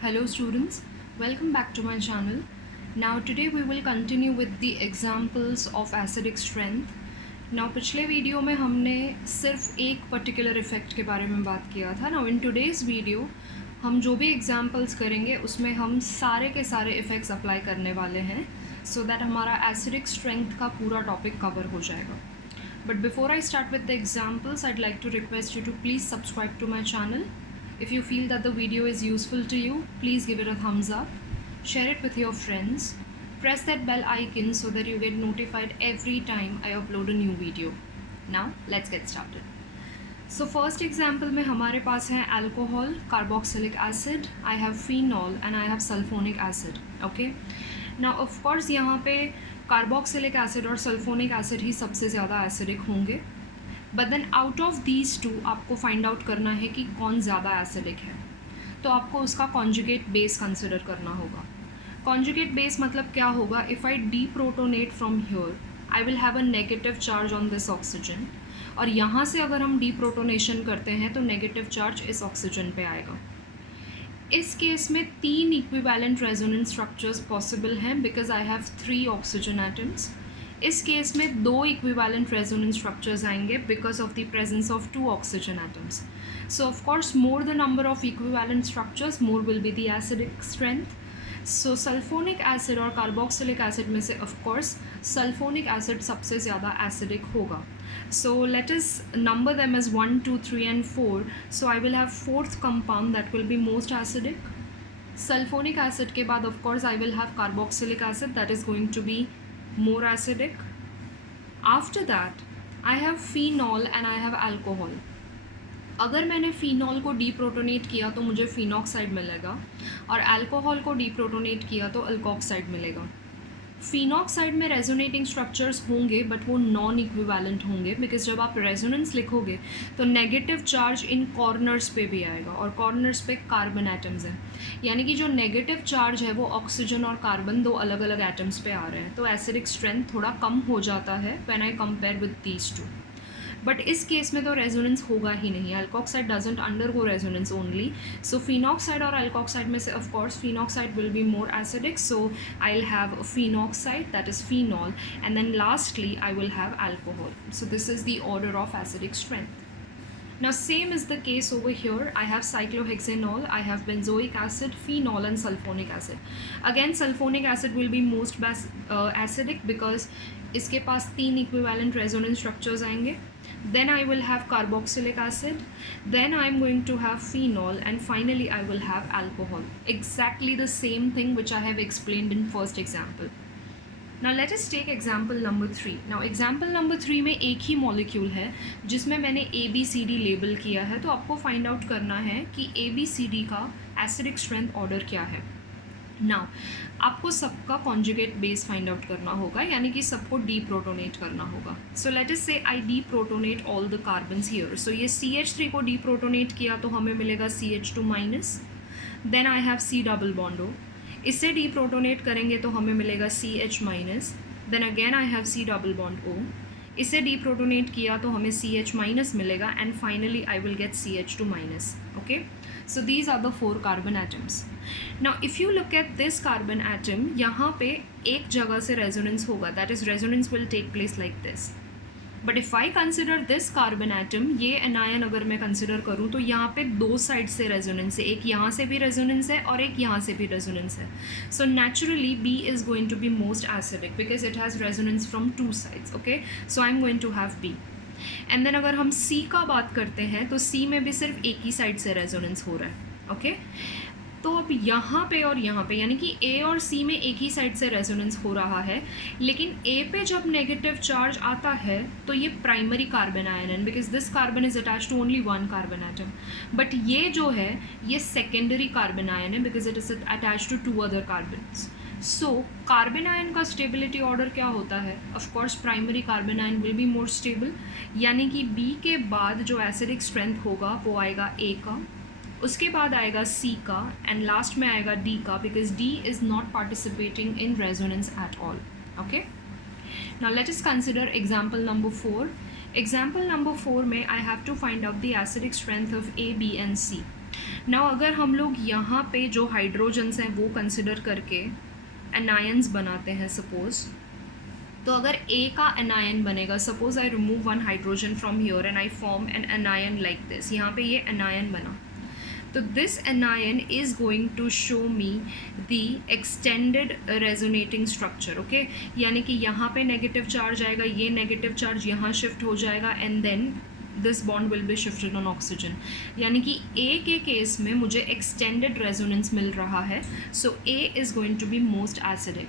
Hello students, welcome back to my channel. Now today we will continue with the examples of acidic strength. Now पिछले video में हमने सिर्फ एक particular effect के बारे में बात किया था. Now in today's video हम जो भी एग्जाम्पल्स करेंगे उसमें हम सारे के सारे इफ़ेक्ट्स अप्लाई करने वाले हैं सो दैट हमारा एसिडिक स्ट्रेंथ का पूरा टॉपिक कवर हो जाएगा. But before I start with the examples, I'd like to request you to please subscribe to my channel. If you feel that the video is useful to you, please give it a thumbs up, share it with your friends, press that bell icon so that you get notified every time I upload a new video. Now let's get started. So first example में हमारे पास है alcohol, carboxylic acid, I have phenol and I have sulfonic acid. Okay. Now of course यहाँ पे carboxylic acid और sulphonic acid ही सबसे ज़्यादा acidic होंगे. But then out of these two आपको फाइंड आउट करना है कि कौन ज़्यादा एसिडिक है. तो आपको उसका कॉन्जुगेट बेस कंसिडर करना होगा. कॉन्जुगेट बेस मतलब क्या होगा? If I deprotonate from here I will have a negative charge on this oxygen, और यहाँ से अगर हम डीप्रोटोनेशन करते हैं तो नेगेटिव चार्ज इस ऑक्सीजन पे आएगा. इस केस में 3 इक्विवेलेंट रेजोनेंस स्ट्रक्चर्स पॉसिबल हैं because I have 3 oxygen atoms. इस केस में 2 इक्विवेलेंट रेजोनेंस स्ट्रक्चर्स आएंगे because of the presence of 2 oxygen atoms. So of course more the number of equivalent structures more will be the acidic strength. So sulphonic acid और carboxylic acid में से of course sulphonic acid सबसे ज़्यादा acidic होगा. So let us number them as 1, 2, 3 and 4. So I will have 4th compound that will be most acidic. Sulfonic acid के बाद of course I will have carboxylic acid that is going to be more acidic. After that I have phenol and I have alcohol. अगर मैंने फ़ीनॉल को deprotonate किया तो मुझे phenoxide मिलेगा, और अल्कोहल को डीप्रोटोनेट किया तो अल्कोक्साइड मिलेगा. फिनॉक्साइड में रेजोनेटिंग स्ट्रक्चर्स होंगे बट वो नॉन इक्विवेलेंट होंगे बिकॉज जब आप रेजोनेंस लिखोगे तो नेगेटिव चार्ज इन कॉर्नर्स पे भी आएगा, और कॉर्नर्स पे कार्बन एटम्स हैं. यानी कि जो नेगेटिव चार्ज है वो ऑक्सीजन और कार्बन 2 अलग अलग एटम्स पे आ रहे हैं. तो एसिडिक स्ट्रेंथ थोड़ा कम हो जाता है when I compare with these two. But इस केस में तो रेजोनेंस होगा ही नहीं. Alkoxide doesn't undergo resonance only. So phenoxide और अल्कोक्साइड में से of course phenoxide will be more acidic, so I will have phenoxide that is phenol, and then lastly I will have alcohol. So this is the order of acidic strength. Now same is the case over here. I have cyclohexanol, I have benzoic acid, phenol and sulfonic acid. Again sulfonic acid will be most acidic because इसके पास 3 equivalent resonance structures आएंगे. Then I will have carboxylic acid, then I am going to have phenol, and finally I will have alcohol. Exactly the same thing which I have explained in first example. Now let us take example number 3. Now example number 3 में एक ही molecule है जिसमें मैंने ABCD label किया है. तो आपको find out करना है कि ABCD का एसिडिक स्ट्रेंथ ऑर्डर क्या है. नाउ आपको सबका कॉन्जुगेट बेस फाइंड आउट करना होगा, यानी कि सबको डीप्रोटोनेट करना होगा. सो let us say I deprotonate all the carbons here. So ये CH3 को डीप्रोटोनेट किया तो हमें मिलेगा CH2-. Then I have C double bond O. इससे डीप्रोटोनेट करेंगे तो हमें मिलेगा CH-. Then again I have C double bond O. इससे डीप्रोटोनेट किया तो हमें CH- मिलेगा, and finally I will get CH2-. Okay, so these are the 4 carbon atoms. Now if you look at this carbon atom, यहाँ पे एक जगह से resonance होगा, that is resonance will take place like this. But if I consider this carbon atom, ये anion अगर मैं consider करूँ तो यहाँ पे 2 साइड से resonance है. एक यहाँ से भी resonance है और एक यहाँ से भी resonance है. So naturally B is going to be most acidic because it has resonance from 2 sides. Okay, so I'm going to have B. And then अगर हम C का बात करते हैं तो C में भी सिर्फ एक ही साइड से रेजोनेंस हो रहा है. ओके, तो अब यहाँ पे और यहाँ पे यानी कि A और C में एक ही साइड से रेजोनेंस हो रहा है, लेकिन A पे जब नेगेटिव चार्ज आता है तो ये प्राइमरी कार्बन आयन है because this carbon is attached to only 1 carbon atom. But ये जो है ये सेकेंडरी कार्बन आयन है because it is attached to 2 other carbons. So carbon ion का स्टेबिलिटी ऑर्डर क्या होता है? Of course primary carbon ion will be more stable, यानी कि B के बाद जो एसिडिक स्ट्रेंथ होगा वो आएगा A का, उसके बाद आएगा C का, एंड लास्ट में आएगा D का because D is not participating in resonance at all. Okay, now let us consider example number 4. Example number 4 में I have to find out the acidic strength of A, B and C. Now अगर हम लोग यहाँ पे जो hydrogens हैं वो consider करके एनायंस बनाते हैं सपोज, तो अगर ए का एनायन बनेगा, suppose I remove one hydrogen from here and I form an anion like this, यहाँ पे ये एनायन बना, तो this anion is going to show me the extended resonating structure, okay. यानी कि यहाँ पे नेगेटिव चार्ज आएगा, ये नेगेटिव चार्ज यहाँ शिफ्ट हो जाएगा and then this bond will be shifted on oxygen. यानी कि ए के केस में मुझे एक्सटेंडेड रेजोनेंस मिल रहा है, so A is going to be most acidic.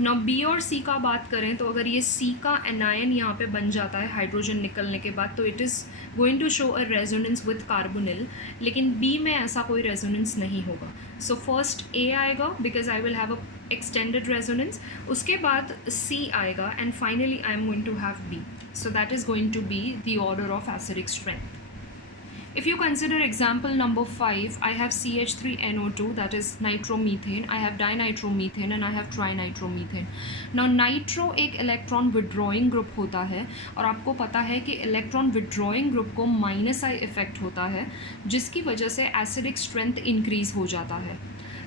ना बी और सी का बात करें तो अगर ये सी का एनायन यहाँ पे बन जाता है हाइड्रोजन निकलने के बाद, तो it is going to show a resonance with carbonyl, लेकिन बी में ऐसा कोई रेजोनेंस नहीं होगा। सो फर्स्ट ए आएगा because I will have a extended resonance, उसके बाद सी आएगा and finally I am going to have B. So that is going to be the order of acidic strength. If you consider example number 5, I have CH3NO2, that is nitromethane, I have dinitromethane and I have trinitromethane. Now nitro एक electron withdrawing group होता है और आपको पता है कि electron withdrawing group को -I effect होता है, जिसकी वजह से acidic strength increase हो जाता है.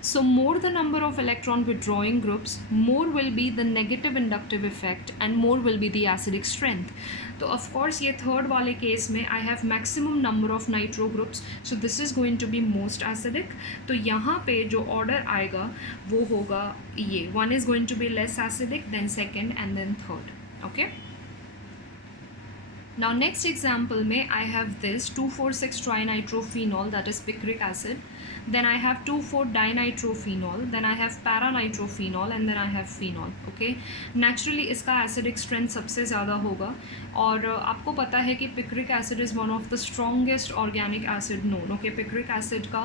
So more the number of electron withdrawing groups, more will be the negative inductive effect and more will be the acidic strength. तो of course ये third वाले case में I have maximum number of nitro groups, so this is going to be most acidic. तो यहाँ पे जो order आएगा वो होगा ये, one is going to be less acidic, then second and then third, okay. Now next example में I have this 2,4,6 trinitrophenol, that is picric acid. Then I have 2,4-dinitrophenol, then I have paranitrophenol and then I have phenol, okay. Naturally इसका acidic strength सबसे ज़्यादा होगा और आपको पता है कि picric acid is one of the strongest organic acid known, okay. picric acid का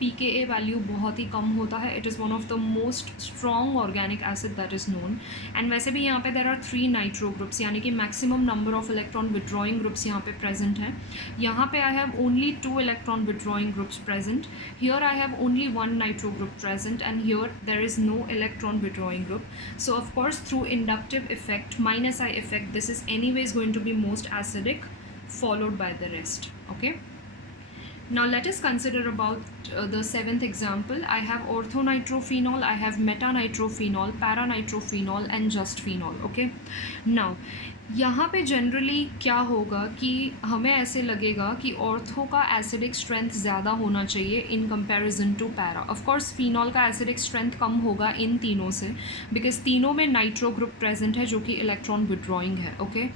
pKa value बहुत ही कम होता है, it is one of the most strong organic acid that is known. And वैसे भी यहाँ पे there are 3 nitro groups, यानी कि maximum number of electron withdrawing groups यहाँ पे present हैं. यहाँ पे I have only 2 electron withdrawing groups present. Here I have only 1 nitro group present and here there is no electron withdrawing group. So of course through inductive effect, -I effect, this is anyways going to be most acidic followed by the rest, okay. Now let us consider about the 7th example. I have orthonitrophenol, I have metanitrophenol, paranitrophenol and just phenol, okay. Now यहाँ पे generally क्या होगा कि हमें ऐसे लगेगा कि ortho का एसिडिक स्ट्रेंथ ज़्यादा होना चाहिए in comparison to para. Of course phenol का एसिडिक स्ट्रेंथ कम होगा इन तीनों से, बिकॉज तीनों में नाइट्रो ग्रुप प्रेजेंट है जो कि इलेक्ट्रॉन विड्रॉइंग है, ओके.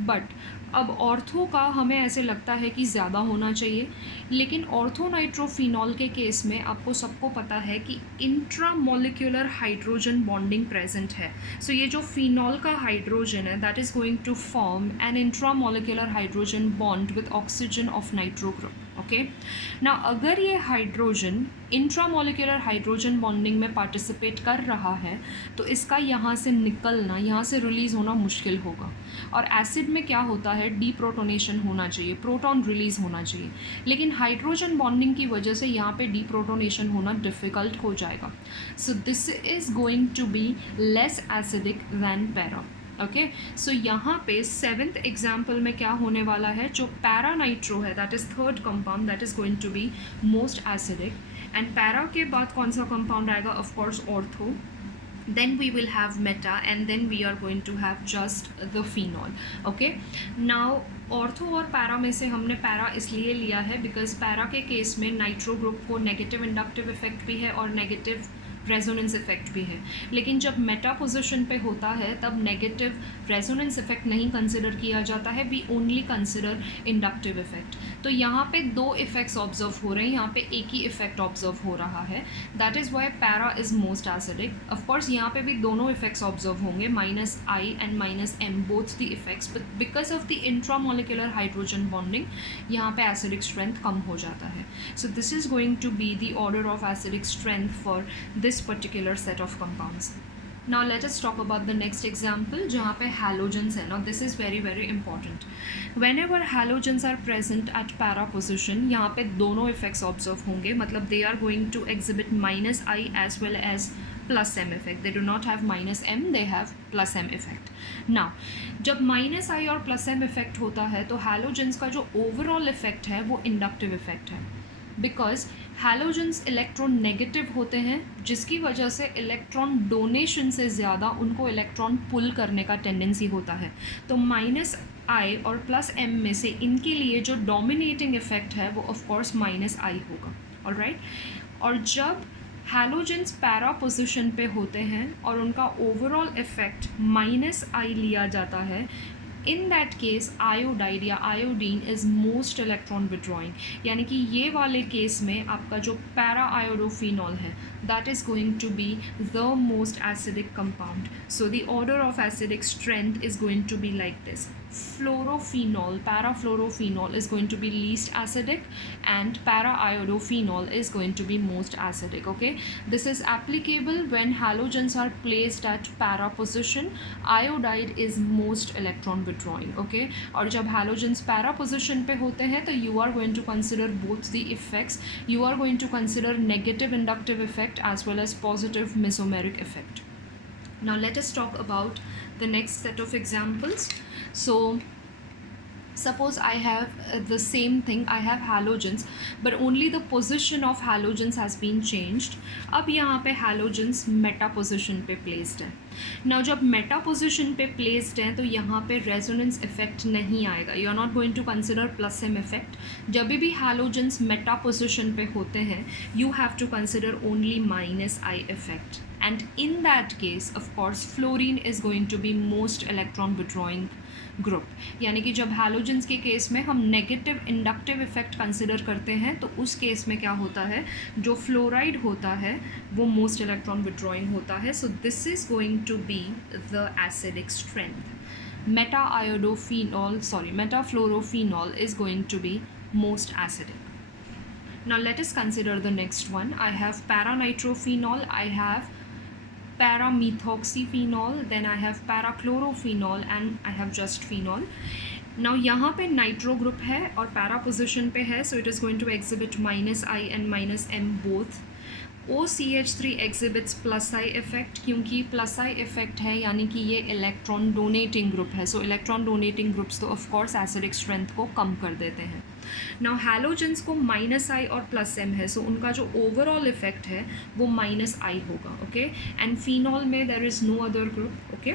बट अब ऑर्थो का हमें ऐसे लगता है कि ज़्यादा होना चाहिए, लेकिन ऑर्थोनाइट्रोफिनॉल के केस में आपको सबको पता है कि इंट्रामोलिक्यूलर हाइड्रोजन बॉन्डिंग प्रेजेंट है. सो ये जो फिनॉल का हाइड्रोजन है that is going to form an intramolecular hydrogen bond with oxygen of nitro group, okay. ना अगर ये हाइड्रोजन इंट्रामोलिक्यूलर हाइड्रोजन बॉन्डिंग में पार्टिसिपेट कर रहा है तो इसका यहाँ से निकलना, यहाँ से रिलीज़ होना मुश्किल होगा. और एसिड में क्या होता है, डीप्रोटोनेशन होना चाहिए, प्रोटॉन रिलीज़ होना चाहिए, लेकिन हाइड्रोजन बॉन्डिंग की वजह से यहाँ पे डीप्रोटोनेशन होना डिफ़िकल्ट हो जाएगा. So this is going to be less acidic than para, okay. सो यहाँ पे 7th एग्जाम्पल में क्या होने वाला है, जो पैरानाइट्रो है that is third compound that is going to be most acidic. And para के बाद कौन सा कंपाउंड आएगा, of course ortho, then we will have meta and then we are going to have just the phenol, okay. Now ortho और para में से हमने para इसलिए लिया है बिकॉज पैरा के केस में नाइट्रो ग्रुप को नेगेटिव इंडक्टिव इफेक्ट भी है और नेगेटिव रेजोनेंस इफेक्ट भी है, लेकिन जब मेटा पोजीशन पे होता है तब नेगेटिव रेजोनेंस इफेक्ट नहीं कंसिडर किया जाता है, we only consider inductive effect. तो यहाँ पे दो इफेक्ट्स ऑब्जर्व हो रहे हैं, यहाँ पे एक ही इफेक्ट ऑब्जर्व हो रहा है, that is why para is most acidic. Of course यहाँ पे भी दोनों इफेक्ट्स ऑब्जर्व होंगे, -I and -M both the effects, but because of the intramolecular hydrogen bonding यहाँ पे एसिडिक स्ट्रेंथ कम हो जाता है. So this is going to be the order of acidic strength for this particular set of compounds. Now let us talk about the next example जहाँ पे halogens है. Now this is very very important. Whenever halogens are present at para position, यहाँ पे दोनों effects observe होंगे, मतलब they are going to exhibit -I as well as +M effect. They do not have -M, they have +M effect. Now जब -I और +M effect होता है तो halogens का जो overall effect है वो inductive effect है. बिकॉज हैलोजेंस इलेक्ट्रॉन नेगेटिव होते हैं, जिसकी वजह से इलेक्ट्रॉन डोनेशन से ज़्यादा उनको इलेक्ट्रॉन पुल करने का टेंडेंसी होता है। तो माइनस आई और प्लस एम में से इनके लिए जो डोमिनेटिंग इफेक्ट है वो ऑफ कोर्स माइनस आई होगा। ऑलराइट, और जब हैलोजेंस पैरा पोजिशन पे होते हैं और उनका ओवरऑल इफेक्ट माइनस आई लिया जाता है, इन दैट केस आयोडाइड या iodine is most electron withdrawing, यानी कि ये वाले केस में आपका जो पैरा आयोडोफिनॉल है that is going to be the most acidic compound. So the order of acidic strength is going to be like this: fluorophenol, parafluorophenol is going to be least acidic, and para-iodophenol is going to be most acidic. Okay, this is applicable when halogens are placed at para position. Iodide is most electron withdrawing. Okay, और जब halogens para position पे होते हैं तो you are going to consider both the effects. You are going to consider negative inductive effect as well as positive mesomeric effect. Now let us talk about the next set of examples. So suppose I have the same thing, I have halogens, but only the position of halogens has been changed. अब यहाँ पे halogens meta position पे placed है. Now जब meta position पे placed है तो यहाँ पे resonance effect नहीं आएगा. You are not going to consider plus m effect. जब भी halogens meta position पे होते हैं, you have to consider only minus I effect. And in that case, of course, fluorine is going to be most electron withdrawing group, यानी कि जब halogens के case में हम नेगेटिव इंडक्टिव इफेक्ट कंसिडर करते हैं तो उस केस में क्या होता है, जो फ्लोराइड होता है वो मोस्ट इलेक्ट्रॉन विड्रॉइंग होता है. So this is going to be the acidic strength. metafluorophenol is going to be most acidic. Now let us consider the next one. I have paranitrophenol, I have paramethoxyphenol, then I have parachlorophenol and I have just phenol. Now यहाँ पे nitro group है और para position पे है, so it is going to exhibit minus I and minus M both. OCH3 exhibits plus I effect, क्योंकि plus I effect है यानी कि ये इलेक्ट्रॉन डोनेटिंग ग्रुप है. सो इलेक्ट्रॉन डोनेटिंग ग्रुप्स तो ऑफ कोर्स एसिडिक स्ट्रेंथ को कम कर देते हैं. नाउ हैलोजेंस को माइनस आई और प्लस एम है, सो उनका जो ओवरऑल इफेक्ट है वो माइनस आई होगा. ओके, एंड फिनॉल में there is no other group. Okay,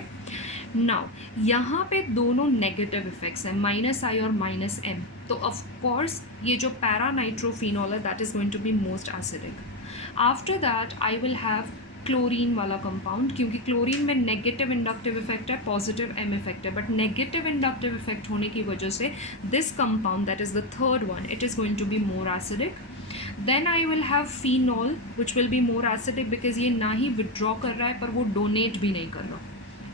now यहाँ पे दोनों नेगेटिव इफेक्ट्स हैं, माइनस आई और माइनस एम. तो ऑफ कोर्स ये जो पैरानाइट्रोफिनॉल है that is going to be most acidic. After that I will have chlorine वाला कंपाउंड, क्योंकि क्लोरीन में नेगेटिव इंडक्टिव इफेक्ट है, पॉजिटिव एम इफेक्ट है, बट नेगेटिव इंडक्टिव इफेक्ट होने की वजह से this compound that is the third one, it is going to be more acidic. Then I will have phenol which will be more acidic because ये ना ही withdraw कर रहा है पर वो डोनेट भी नहीं कर रहा.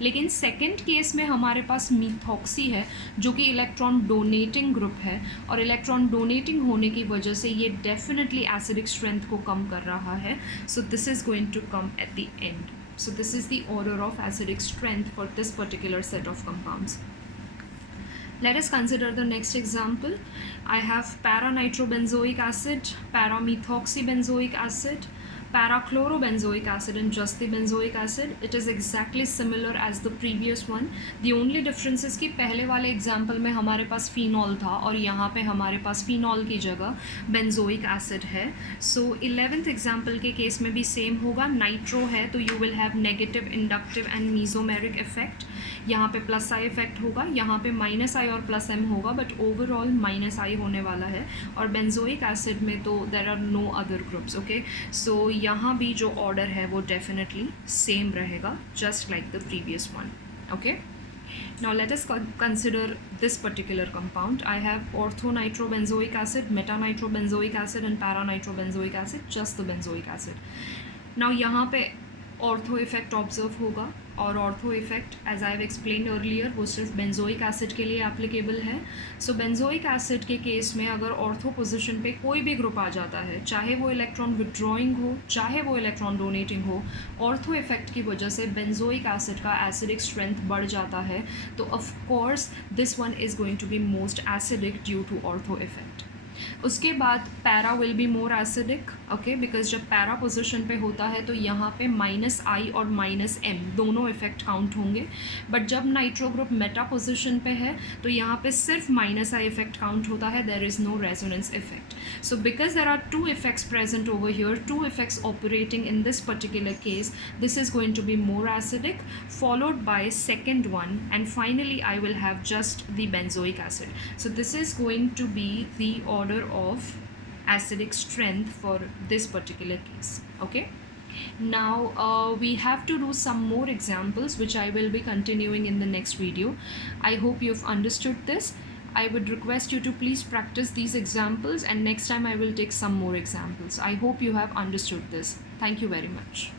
लेकिन सेकेंड केस में हमारे पास मीथॉक्सी है जो कि इलेक्ट्रॉन डोनेटिंग ग्रुप है, और इलेक्ट्रॉन डोनेटिंग होने की वजह से ये डेफिनेटली एसिडिक स्ट्रेंथ को कम कर रहा है. So this is going to come at the end. So this is the order of acidic strength for this particular set of compounds. Let us consider the next example. I have paranitrobenzoic acid, paramethoxybenzoic acid, parachlorobenzoic acid and just the benzoic acid. It is exactly similar as the previous one. The only difference is कि पहले वाले example में हमारे पास phenol था और यहाँ पे हमारे पास phenol की जगह benzoic acid है. So 11th example के case में भी same होगा. Nitro है तो you will have negative inductive and mesomeric effect. यहाँ पे प्लस आई इफेक्ट होगा, यहाँ पे माइनस आई और प्लस एम होगा, बट ओवरऑल माइनस आई होने वाला है. और बेंजोइक एसिड में तो there are no other groups. Okay, सो यहाँ भी जो ऑर्डर है वो डेफिनेटली सेम रहेगा, just like the previous one. Okay, now let us consider this particular compound. I have orthonitrobenzoic acid, metanitrobenzoic acid and paranitrobenzoic acid, just the benzoic acid. Now यहाँ पे ortho effect observe होगा, और ortho effect as I have explain earlier वो सिर्फ benzoic acid के लिए applicable है. सो बेंजोइक एसिड के केस में अगर ऑर्थो पोजीशन पे कोई भी ग्रुप आ जाता है, चाहे वो इलेक्ट्रॉन विड्रॉइंग हो चाहे वो इलेक्ट्रॉन डोनेटिंग हो, ऑर्थो इफेक्ट की वजह से बेंजोइक एसिड का एसिडिक स्ट्रेंथ बढ़ जाता है. तो of course this one is going to be most acidic due to ortho effect. उसके बाद para will be more acidic, okay, because जब पैरा पोजिशन पे होता है तो यहाँ पे -I और -M दोनों इफेक्ट काउंट होंगे, बट जब नाइट्रो ग्रुप मेटा पोजिशन पे है तो यहाँ पे सिर्फ -I इफेक्ट काउंट होता है, there is no resonance effect. So because there are two effects present over here, two effects operating in this particular case, this is going to be more acidic, followed by second one, and finally I will have just the benzoic acid. So this is going to be the order of acidic strength for this particular case. Okay, now we have to do some more examples which I will be continuing in the next video. I hope you've understood this. I would request you to please practice these examples, and next time I will take some more examples. I hope you have understood this. Thank you very much.